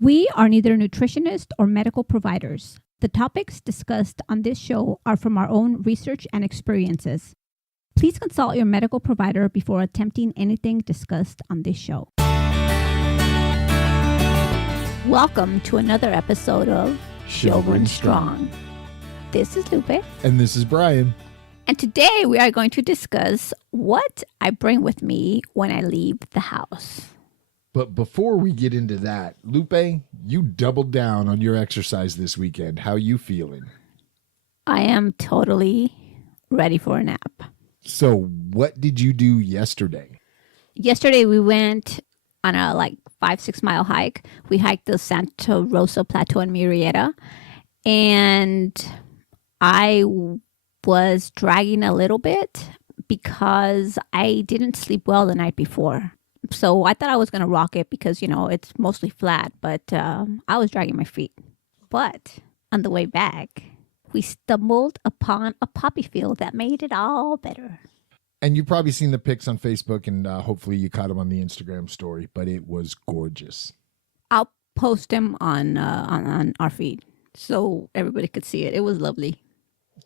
We are neither nutritionists or medical providers. The topics discussed on this show are from our own research and experiences. Please consult your medical provider before attempting anything discussed on this show. Welcome to another episode of Sjogren Strong. This is Lupe. And this is Brian. And today we are going to discuss what I bring with me when I leave the house. But before we get into that, Lupe, you doubled down on your exercise this weekend. How you feeling? I am totally ready for a nap. So what did you do yesterday? Yesterday we went on a 5-6 mile hike. We hiked the Santa Rosa Plateau in Murrieta. And I was dragging a little bit because I didn't sleep well the night before. So I thought I was going to rock it because, it's mostly flat, but I was dragging my feet. But on the way back, we stumbled upon a poppy field that made it all better. And you've probably seen the pics on Facebook, and hopefully you caught them on the Instagram story, but it was gorgeous. I'll post them on our feed so everybody could see it. It was lovely.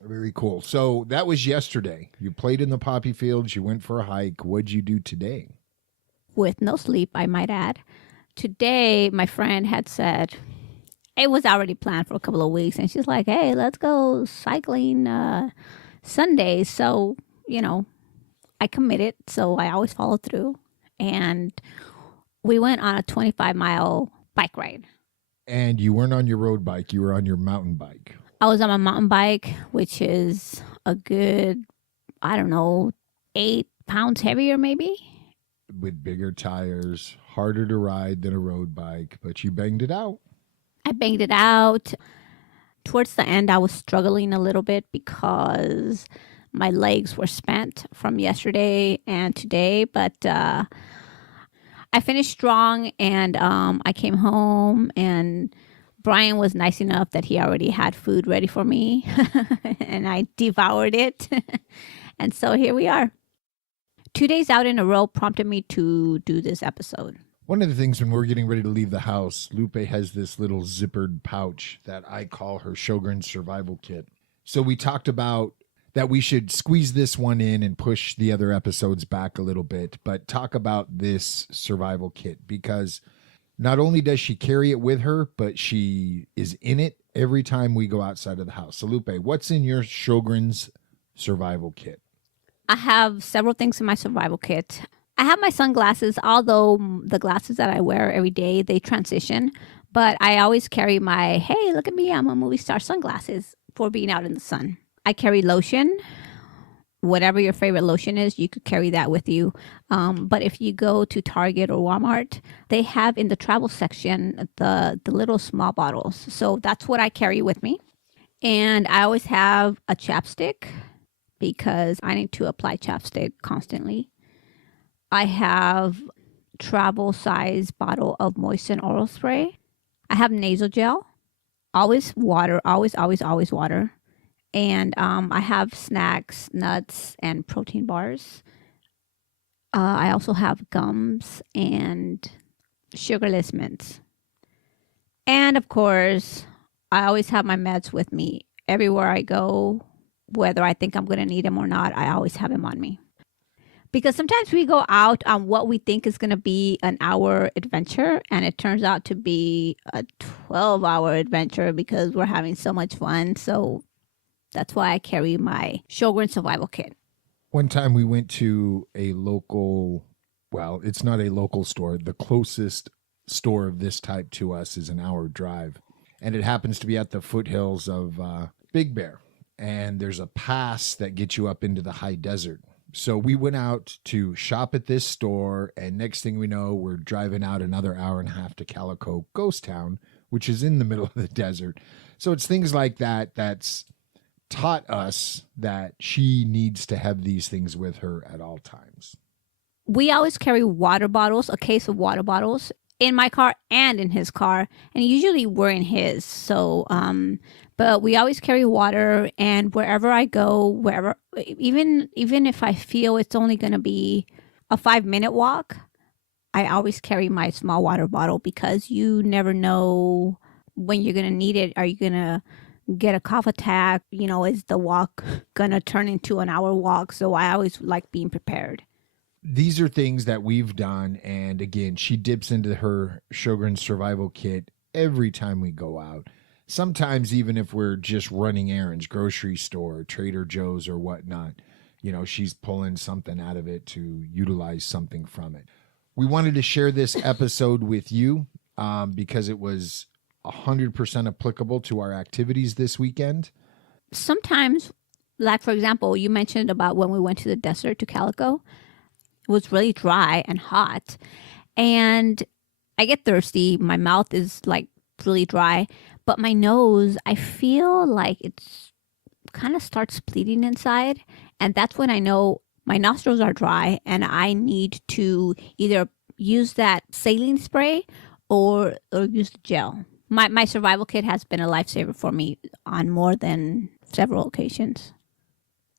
Very cool. So that was yesterday. You played in the poppy fields. You went for a hike. What'd you do today? With no sleep, I might add. Today, my friend had said, it was already planned for a couple of weeks, and she's like, hey, let's go cycling Sunday. So, I committed, so I always follow through. And we went on a 25-mile bike ride. And you weren't on your road bike. You were on your mountain bike. I was on my mountain bike, which is a good, 8 pounds heavier maybe. With bigger tires, harder to ride than a road bike, but you banged it out. I banged it out. Towards the end, I was struggling a little bit because my legs were spent from yesterday and today, but I finished strong, and I came home, and Brian was nice enough that he already had food ready for me, and I devoured it. And so here we are. 2 days out in a row prompted me to do this episode. One of the things when we're getting ready to leave the house, Lupe has this little zippered pouch that I call her Sjogren survival kit. So we talked about that we should squeeze this one in and push the other episodes back a little bit, but talk about this survival kit, because not only does she carry it with her, but she is in it every time we go outside of the house. So Lupe, what's in your Sjogren's survival kit? I have several things in my survival kit. I have my sunglasses, although the glasses that I wear every day, they transition. But I always carry my, hey, look at me, I'm a movie star sunglasses for being out in the sun. I carry lotion. Whatever your favorite lotion is, you could carry that with you. But if you go to Target or Walmart, they have in the travel section the little small bottles. So that's what I carry with me. And I always have a chapstick, because I need to apply chapstick constantly. I have travel size bottle of moistened oral spray. I have nasal gel. Always water, always water. And I have snacks, nuts, and protein bars. I also have gums and sugarless mints. And of course, I always have my meds with me everywhere I go. Whether I think I'm going to need them or not, I always have them on me. Because sometimes we go out on what we think is going to be an hour adventure, and it turns out to be a 12-hour adventure because we're having so much fun. So that's why I carry my Sjogren survival kit. One time we went to a local, well, it's not a local store. The closest store of this type to us is an hour drive. And it happens to be at the foothills of Big Bear. And there's a pass that gets you up into the high desert. So we went out to shop at this store, and next thing we know, we're driving out another hour and a half to Calico Ghost Town, which is in the middle of the desert. So it's things like that that's taught us that she needs to have these things with her at all times. We always carry water bottles, a case of water bottles, in my car and in his car, and usually we're in his. So but we always carry water, and wherever I go, even if I feel it's only going to be a 5-minute walk, I always carry my small water bottle because you never know when you're going to need it. Are you going to get a cough attack? Is the walk going to turn into an hour walk? So I always like being prepared. These are things that we've done. And again, she dips into her Sjogren survival kit every time we go out. Sometimes even if we're just running errands, grocery store, Trader Joe's or whatnot, she's pulling something out of it to utilize something from it. We wanted to share this episode with you because it was 100% applicable to our activities this weekend. Sometimes, like for example, you mentioned about when we went to the desert to Calico. It was really dry and hot. And I get thirsty. My mouth is like really dry. But my nose, I feel like it's kind of starts bleeding inside. And that's when I know my nostrils are dry and I need to either use that saline spray or use the gel. My survival kit has been a lifesaver for me on more than several occasions.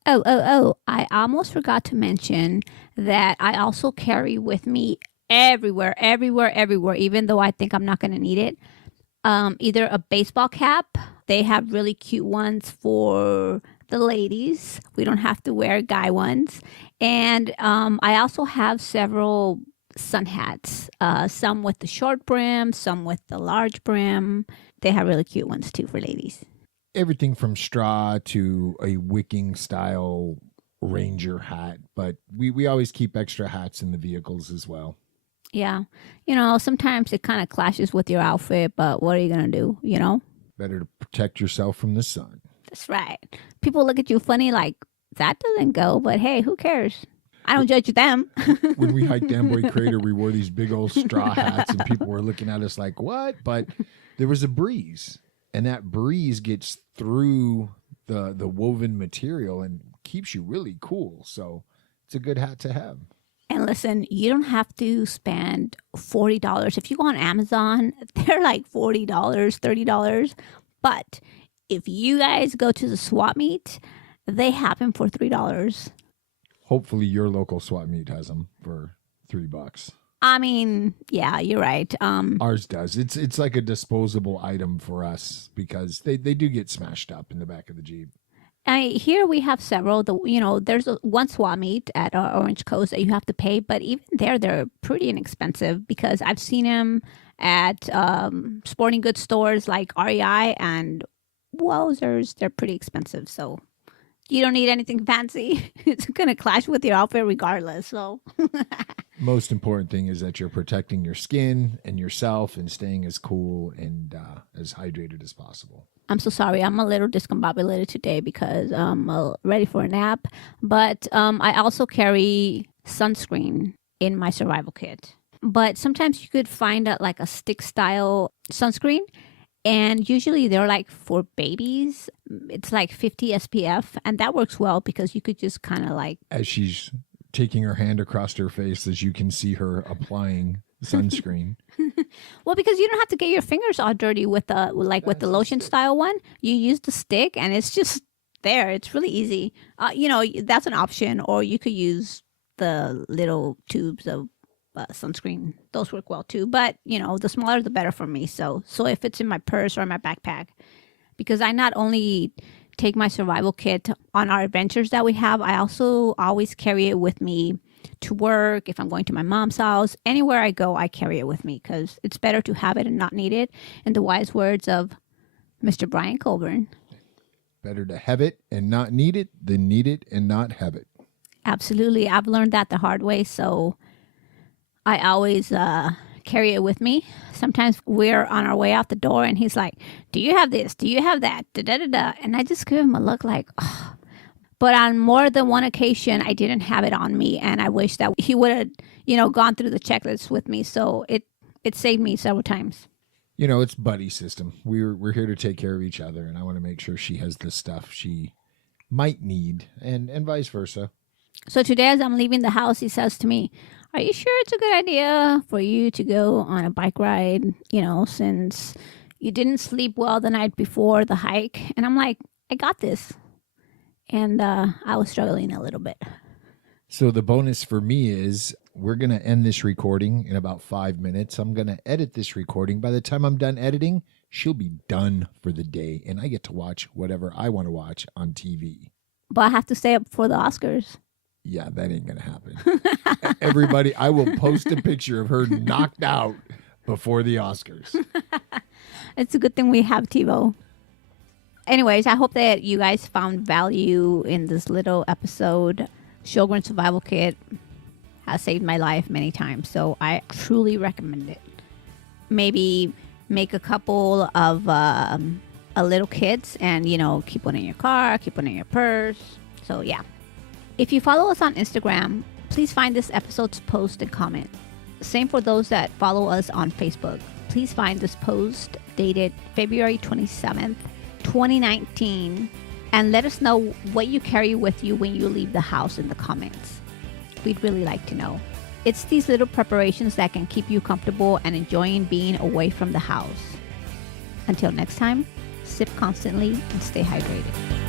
Oh, I almost forgot to mention that I also carry with me everywhere, even though I think I'm not going to need it. Either a baseball cap. They have really cute ones for the ladies. We don't have to wear guy ones. And I also have several sun hats, some with the short brim, some with the large brim. They have really cute ones too for ladies. Everything from straw to a wicking style ranger hat, but we always keep extra hats in the vehicles as well. Yeah. Sometimes it kind of clashes with your outfit, but what are you going to do, Better to protect yourself from the sun. That's right. People look at you funny like, that doesn't go, but hey, who cares? I don't judge them. When we hiked Amboy Crater, we wore these big old straw hats and people were looking at us like, what? But there was a breeze, and that breeze gets through the woven material and keeps you really cool. So it's a good hat to have. And listen, you don't have to spend $40. If you go on Amazon, they're like $40, $30. But if you guys go to the swap meet, they have them for $3. Hopefully your local swap meet has them for $3. I mean, yeah, you're right. Ours does. It's like a disposable item for us because they do get smashed up in the back of the Jeep. Here we have several. There's one swap meet at Orange Coast that you have to pay, but even there, they're pretty inexpensive because I've seen them at sporting goods stores like REI, and wowzers, they're pretty expensive. So you don't need anything fancy. It's going to clash with your outfit regardless. So most important thing is that you're protecting your skin and yourself and staying as cool and as hydrated as possible. I'm so sorry. I'm a little discombobulated today because I'm ready for a nap. But I also carry sunscreen in my survival kit. But sometimes you could find like a stick style sunscreen. And usually they're like for babies. It's like 50 SPF. And that works well because you could just kind of like... As she's taking her hand across her face, as you can see her applying sunscreen. Well, because you don't have to get your fingers all dirty with the lotion style one. You use the stick and it's just there. It's really easy. That's an option. Or you could use the little tubes of sunscreen. Those work well too. But, the smaller the better for me. So if it's in my purse or my backpack, because I not only take my survival kit on our adventures that we have, I also always carry it with me to work. If I'm going to my mom's house, anywhere I go, I carry it with me because it's better to have it and not need it. In the wise words of Mr. Brian Colburn. Better to have it and not need it than need it and not have it. Absolutely. I've learned that the hard way. So I always carry it with me. Sometimes we're on our way out the door and he's like, do you have this? Do you have that? Da, da, da, da. And I just give him a look like, oh. But on more than one occasion, I didn't have it on me. And I wish that he would have, gone through the checklist with me. So it saved me several times. It's buddy system. We're here to take care of each other. And I want to make sure she has the stuff she might need and vice versa. So today, as I'm leaving the house, he says to me, are you sure it's a good idea for you to go on a bike ride, since you didn't sleep well the night before the hike? And I'm like, I got this. And I was struggling a little bit. So the bonus for me is we're going to end this recording in about 5 minutes. I'm going to edit this recording. By the time I'm done editing, she'll be done for the day, and I get to watch whatever I want to watch on TV. But I have to stay up for the Oscars. Yeah, that ain't going to happen. Everybody, I will post a picture of her knocked out before the Oscars. It's a good thing we have TiVo. Anyways, I hope that you guys found value in this little episode. Sjogren Survival Kit has saved my life many times, so I truly recommend it. Maybe make a couple of little kits and, keep one in your car, keep one in your purse. So, yeah. If you follow us on Instagram, please find this episode's post and comment. Same for those that follow us on Facebook. Please find this post dated February 27th, 2019, and let us know what you carry with you when you leave the house in the comments. We'd really like to know. It's these little preparations that can keep you comfortable and enjoying being away from the house. Until next time, sip constantly and stay hydrated.